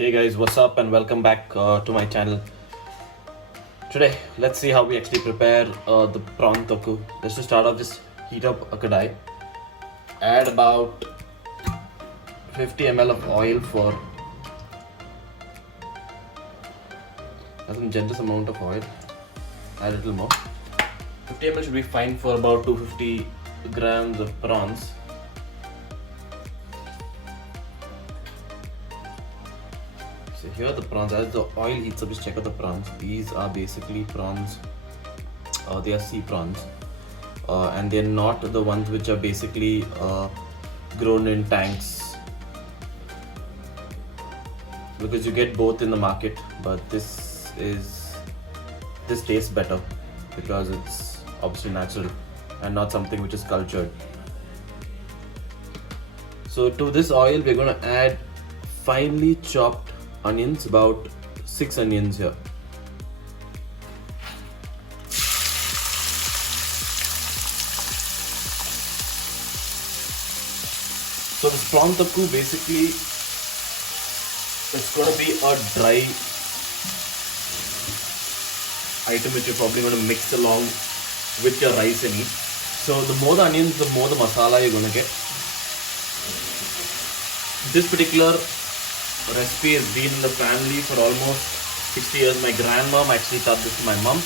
Hey guys, what's up and welcome back to my channel. Today, let's see how we actually prepare the prawn thokku. Just to start off, just heat up a kadai. Add about 50 ml of oil for a generous amount of oil. Add a little more. 50 ml should be fine for about 250 grams of prawns. So here are the prawns. As the oil heats up, just check out the prawns. These are basically prawns. They are sea prawns, and they're not the ones which are basically grown in tanks. Because you get both in the market, but this tastes better because it's obviously natural and not something which is cultured. So to this oil, we're going to add finely chopped onions, about 6 onions here. So this prawn thokku basically it's going to be a dry item which you're probably going to mix along with your rice and eat. So the more the onions, the more the masala you're going to get. This particular recipe has been in the family for almost 60 years. My grandmom actually taught this to my mom,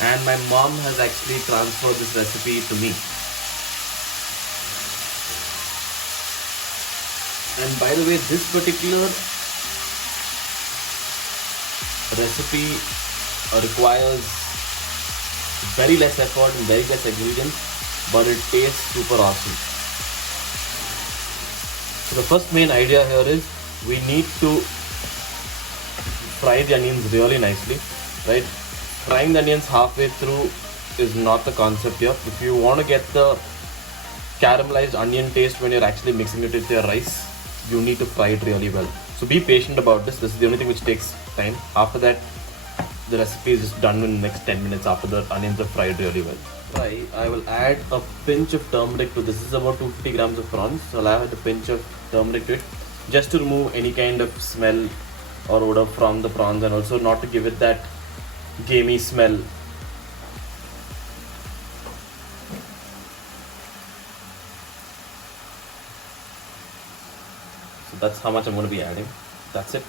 and my mom has actually transferred this recipe to me. And by the way, this particular recipe requires very less effort and very less ingredients, but it tastes super awesome. So the first main idea here is we need to fry the onions really nicely, right? Frying the onions halfway through is not the concept here. If you want to get the caramelized onion taste when you're actually mixing it with your rice, you need to fry it really well. So be patient about this. This is the only thing which takes time. After that, the recipe is just done in the next 10 minutes after the onions are fried really well. I will add a pinch of turmeric to this. This is about 250 grams of prawns. So I'll add a pinch of turmeric to it, just to remove any kind of smell or odor from the prawns, and also not to give it that gamey smell. So that's how much I'm going to be adding. That's it.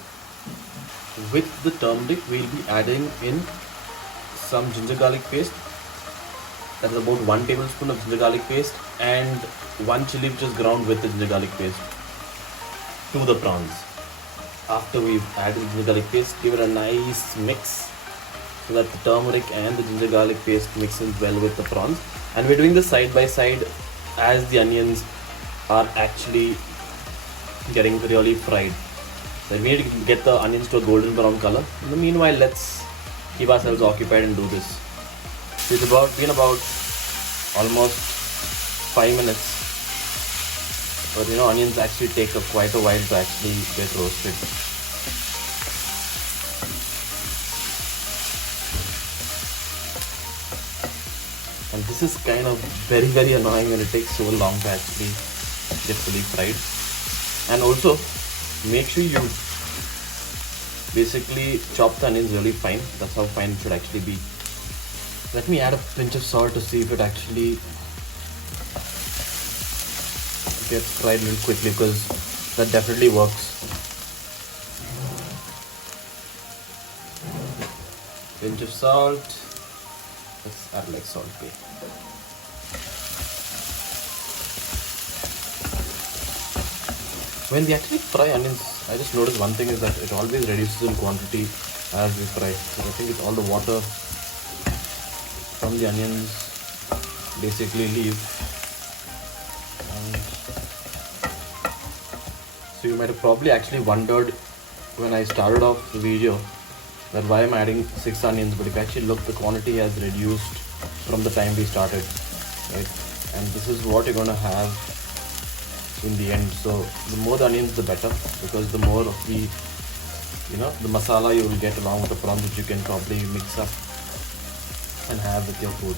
With the turmeric, we'll be adding in some ginger garlic paste. That is about 1 tablespoon of ginger garlic paste, and 1 chilli which is ground with the ginger garlic paste to the prawns. After we've added the ginger garlic paste, give it a nice mix so that the turmeric and the ginger garlic paste mixes well with the prawns. And we're doing this side by side as the onions are actually getting really fried. So we need to get the onions to a golden brown color. In the meanwhile, let's keep ourselves occupied and do this. It's been about almost 5 minutes. But onions actually take quite a while to actually get roasted. And this is kind of very annoying when it takes so long to actually get fully fried. And also, make sure you basically chop the onions really fine. That's how fine it should actually be. Let me add a pinch of salt to see if it actually gets fried a little quickly, because that definitely works. Pinch of salt. Let's add like salt here. When we actually fry onions, I just noticed one thing is that it always reduces in quantity as we fry. So I think it's all the water from the onions basically leave. And so you might have probably actually wondered when I started off the video that why I'm adding 6 onions, but if you actually look, the quantity has reduced from the time we started, right? And this is what you're going to have in the end. So the more the onions, the better, because the more of the the masala you will get along with the prawns, which you can probably mix up and have with your food.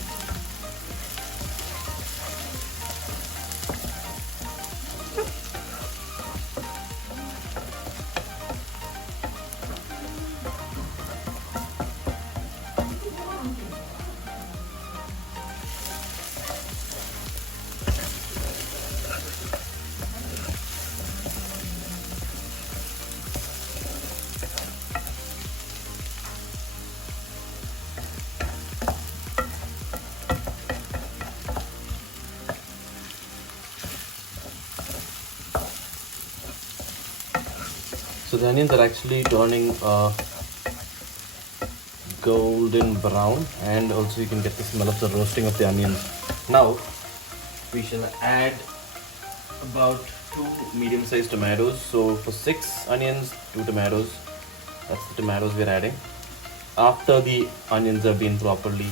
the onions are actually turning golden brown, and also you can get the smell of the roasting of the onions. Now we shall add about 2 medium-sized tomatoes. So for 6 onions, 2 tomatoes. That's the tomatoes we're adding. After the onions have been properly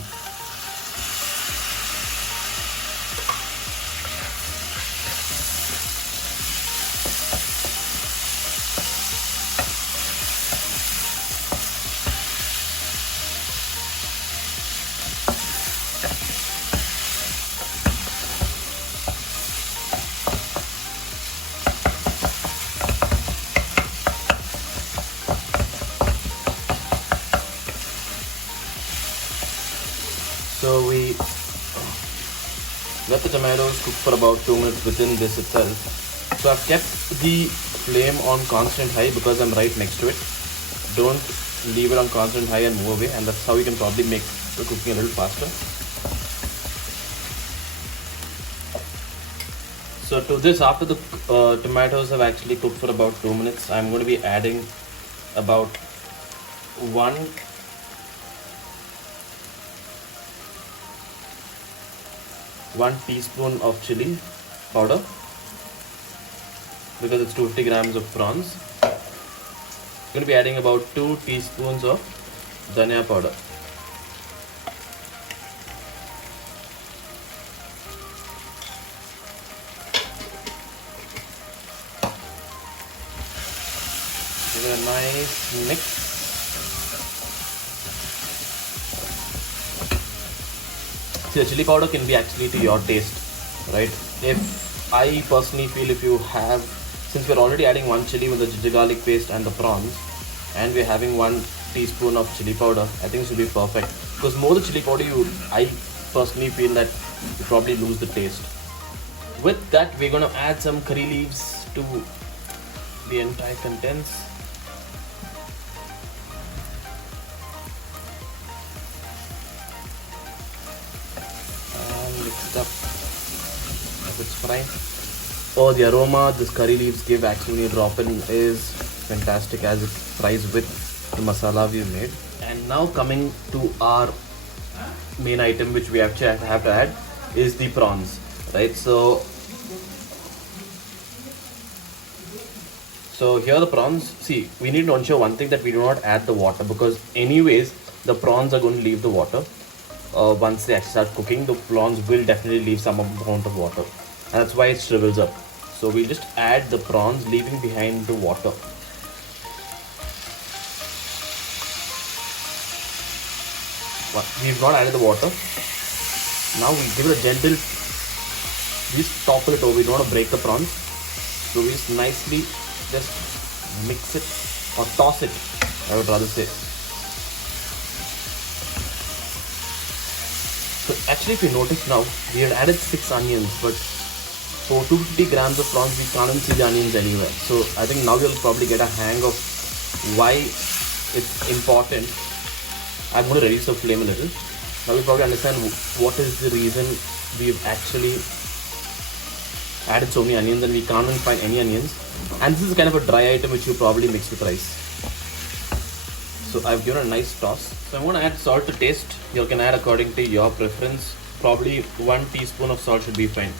So we let the tomatoes cook for about 2 minutes within this itself. So I've kept the flame on constant high because I'm right next to it. Don't leave it on constant high and move away, and that's how you can probably make the cooking a little faster. So to this, after the tomatoes have actually cooked for about 2 minutes, I'm going to be adding about 1 teaspoon of chili powder, because it's 250 grams of prawns. I'm going to be adding about 2 teaspoons of dhania powder. Give it a nice mix. See, the chili powder can be actually to your taste, right? If I personally feel, if you have, since we're already adding 1 chili with the ginger garlic paste and the prawns, and we're having 1 teaspoon of chili powder, I think this will be perfect. Because more the chili powder I personally feel that you probably lose the taste. With that, we're going to add some curry leaves to the entire contents. Mix it up as it's frying. Oh, the aroma this curry leaves give actually when you drop in is fantastic as it fries with the masala we've made. And now coming to our main item, which we actually have to add, is the prawns, right? So here are the prawns. See, we need to ensure one thing, that we do not add the water, because anyways the prawns are going to leave the water. Once they actually start cooking, the prawns will definitely leave some amount of water, and that's why it shrivels up. So we just add the prawns, leaving behind the water. We've not added the water. Now we give it a gentle, we just topple it over. We don't want to break the prawns, so we just nicely just mix it, or toss it, I would rather say. So actually, if you notice now, we had added 6 onions, but for 250 grams of prawns, we can't even see the onions anywhere. So I think now you'll probably get a hang of why it's important. I'm going to reduce the flame a little. Now you'll probably understand what is the reason we've actually added so many onions and we can't even find any onions. And this is kind of a dry item which you probably mix with rice. So I've given a nice toss. So I'm going to add salt to taste. You can add according to your preference. Probably 1 teaspoon of salt should be fine.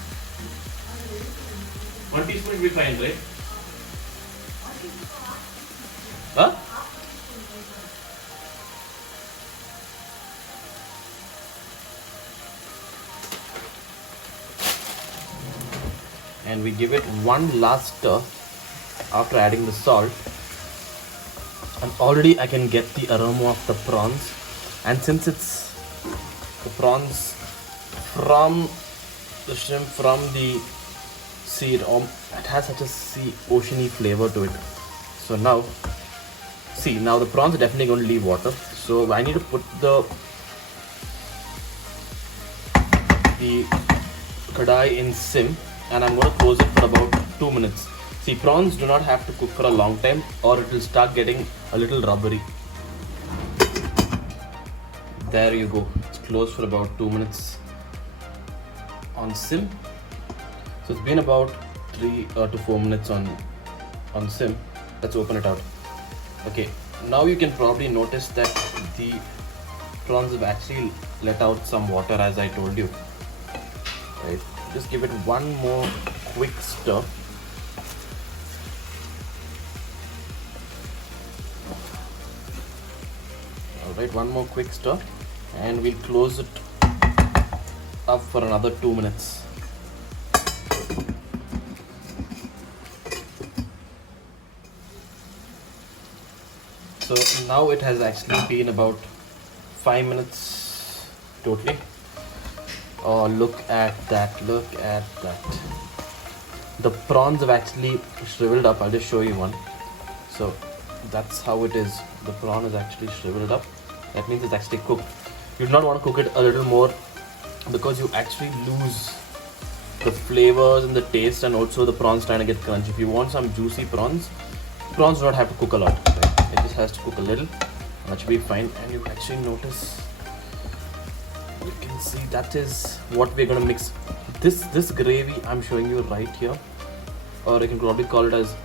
1 teaspoon should be fine, right? Huh? And we give it one last stir after adding the salt. And already I can get the aroma of the prawns, and since it's the prawns from the shrimp from the sea, it has such a sea oceany flavor to it. So now, see, now the prawns are definitely going to leave water, so I need to put the kadai in sim, and I'm going to close it for about 2 minutes. See, prawns do not have to cook for a long time, or it will start getting a little rubbery. There you go. It's closed for about 2 minutes on sim. So it's been about 3 to 4 minutes on sim. Let's open it out. Okay, now you can probably notice that the prawns have actually let out some water, as I told you. Right, just give it one more quick stir. Alright, one more quick stir, and we'll close it up for another 2 minutes. So now it has actually been about 5 minutes totally. Oh, look at that, look at that. The prawns have actually shriveled up. I'll just show you one. So that's how it is. The prawn is actually shriveled up. That means it's actually cooked. You do not want to cook it a little more because you actually lose the flavors and the taste, and also the prawns trying to get crunchy. If you want some juicy prawns do not have to cook a lot. Right? It just has to cook a little. That should be fine. And you actually notice, you can see that is what we're gonna mix. This gravy I'm showing you right here, or you can probably call it as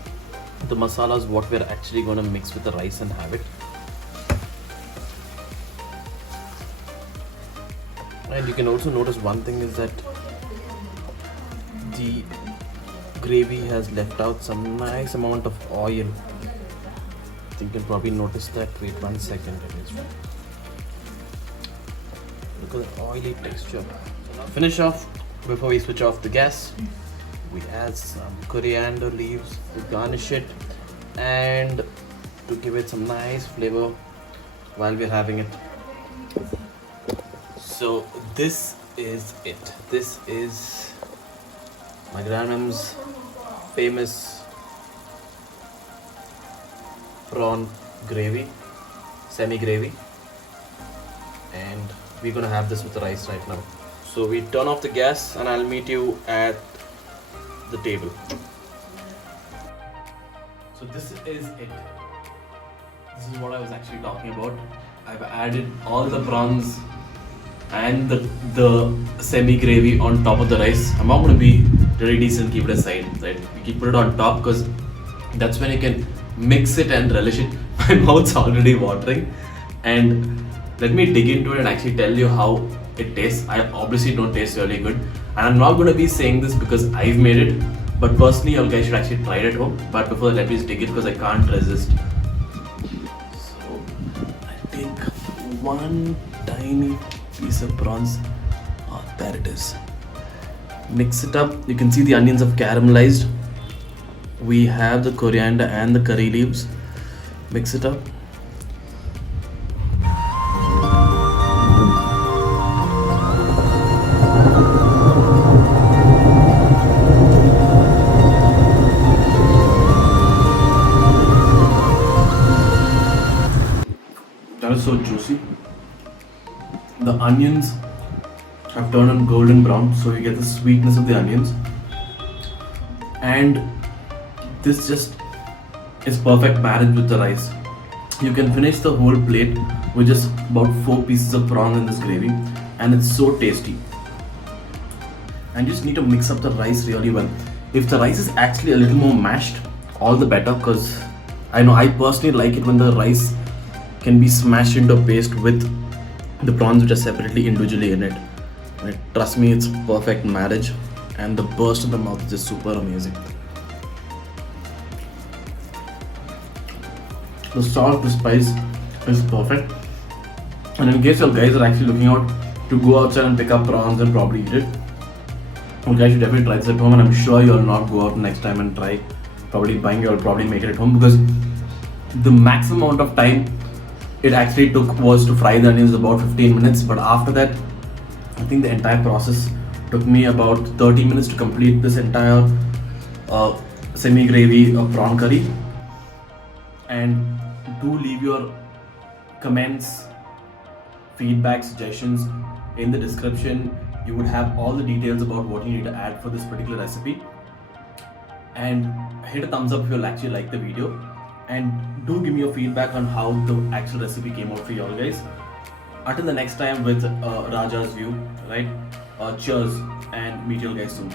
the masala, is what we're actually gonna mix with the rice and have it. And you can also notice one thing is that the gravy has left out some nice amount of oil. You can probably notice that. Wait 1 second. Look at the oily texture. So now finish off before we switch off the gas. We add some coriander leaves to garnish it and to give it some nice flavor while we're having it. So this is it. This is my grandmom's famous prawn gravy, semi gravy, and we're gonna have this with the rice right now. So we turn off the gas and I'll meet you at the table. So this is it. This is what I was actually talking about. I've added all the prawns and the semi gravy on top of the rice. I'm not gonna be really decent, keep it aside, right? We keep it on top because that's when you can mix it and relish it. My mouth's already watering, and let me dig into it and actually tell you how it tastes. I obviously don't taste really good, and I'm not going to be saying this because I've made it, but personally you guys should actually try it at home. But before that, let me just dig it because I can't resist. So I take one tiny piece of prawns. Oh, there it is. Mix it up. You can see the onions have caramelized. We have the coriander and the curry leaves. Mix it up. That is so juicy. The onions have turned golden brown, so you get the sweetness of the onions, and this just is perfect marriage with the rice. You can finish the whole plate with just about 4 pieces of prawn in this gravy, and it's so tasty. And you just need to mix up the rice really well. If the rice is actually a little more mashed, all the better, because I know I personally like it when the rice can be smashed into a paste with the prawns which are separately individually in it. And trust me, it's perfect marriage, and the burst in the mouth is just super amazing. The salt, the spice is perfect. And in case you guys are actually looking out to go outside and pick up prawns and probably eat it, you guys should definitely try this at home, and I'm sure you'll not go out next time and try probably buying, you'll probably make it at home, because the maximum amount of time it actually took was to fry the onions, about 15 minutes, but after that I think the entire process took me about 30 minutes to complete this entire semi gravy of prawn curry. And do leave your comments, feedback, suggestions in the description. You would have all the details about what you need to add for this particular recipe, and hit a thumbs up if you'll actually like the video, and do give me your feedback on how the actual recipe came out for you all guys. Until the next time with Raja's View, right? Cheers, and meet you all guys soon.